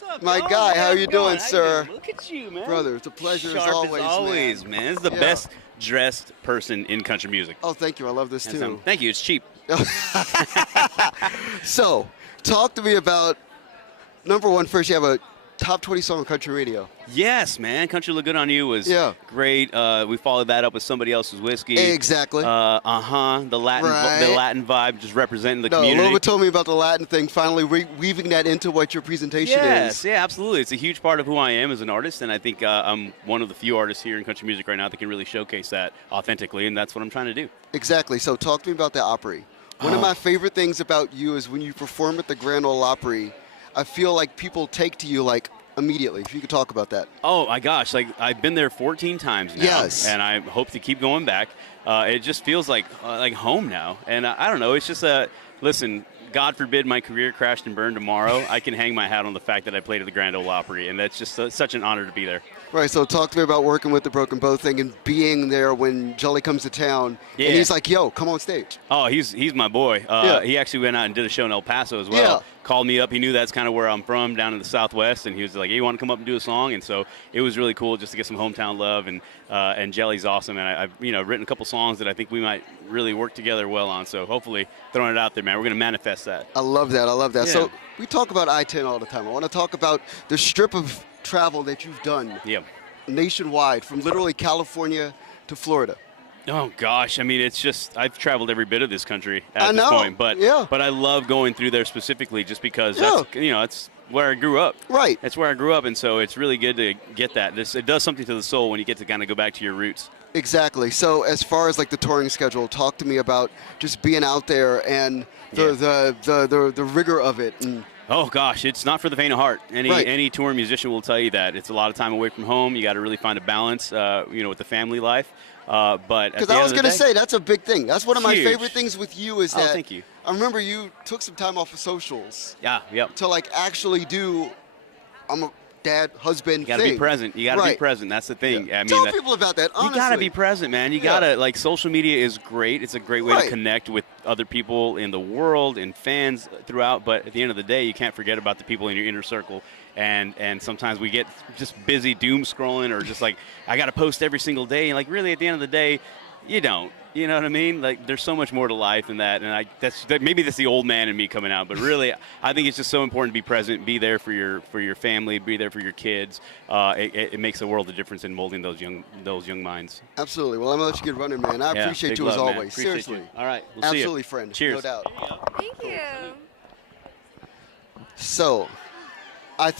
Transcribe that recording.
What's up, My y'all? guy, how How's you it doing, going? sir? Look at you, man. Brother, it's a pleasure Sharp as always, man. This is the Yeah. best dressed person in country music. Oh, thank you. I love this too. Thank you. It's cheap. So, talk to me about, number one, first, you have a top 20 song on country radio. Yes, man. Country Look Good on You was Yeah. great. We followed that up with Somebody Else's Whiskey. Exactly. The Latin vibe, just representing the community. Loba told me about the Latin thing, finally weaving that into what your presentation is. Yeah, absolutely. It's a huge part of who I am as an artist, and I think I'm one of the few artists here in country music right now that can really showcase that authentically, and that's what I'm trying to do. Exactly. So talk to me about the Opry. One of my favorite things about you is when you perform at the Grand Ole Opry, I feel like people take to you like immediately. If you could talk about that. Oh my gosh, like I've been there 14 times now, Yes. and I hope to keep going back. It just feels like home now, and I don't know. It's just listen. God forbid my career crashed and burned tomorrow. I can hang my hat on the fact that I played at the Grand Ole Opry, and that's just such an honor to be there. Right, so talk to me about working with the Broken Bow thing and being there when Jelly comes to town, and he's like, yo, come on stage. Oh, he's my boy. He actually went out and did a show in El Paso as well. Yeah. Called me up. He knew that's kind of where I'm from, down in the Southwest, and he was like, hey, you want to come up and do a song? And so it was really cool just to get some hometown love, and Jelly's awesome, and I've written a couple songs that I think we might really work together well on, so hopefully throwing it out there, man. We're going to manifest that. I love that. Yeah. So we talk about I-10 all the time. I want to talk about the strip of travel that you've done nationwide, from literally California to Florida. Oh gosh, I mean, it's just I've traveled every bit of this country at this point, but I love going through there specifically just because that's it's where I grew up. Right. It's where I grew up, and so it's really good to get that. It does something to the soul when you get to kind of go back to your roots. Exactly. So as far as like the touring schedule, talk to me about just being out there and the rigor of it. And oh gosh, it's not for the faint of heart. Any touring musician will tell you that. It's a lot of time away from home. You got to really find a balance, with the family life. But because I was going to say that's a big thing. That's one of my huge. favorite things with you is that. Oh, thank you. I remember you took some time off of socials. Yeah. Yep. To like actually do. I'm a dad, husband. You got to be present. You got to be present. That's the thing. Yeah. I mean, tell people about that. Honestly. You got to be present, man. You got to like. Social media is great. It's a great way to connect with other people in the world and fans throughout. But at the end of the day, you can't forget about the people in your inner circle. And sometimes we get just busy doom scrolling or just like I got to post every single day. And like really, at the end of the day, you don't. You know what I mean? Like there's so much more to life than that. And maybe that's the old man in me coming out. But really, I think it's just so important to be present, be there for your family, be there for your kids. It makes a world of difference in molding those young minds. Absolutely. Well, I'm gonna let you get running, man. I appreciate you as always. Seriously. You. All right. We'll Absolutely, see you. friend. Cheers. No doubt. Thank you. So, I think.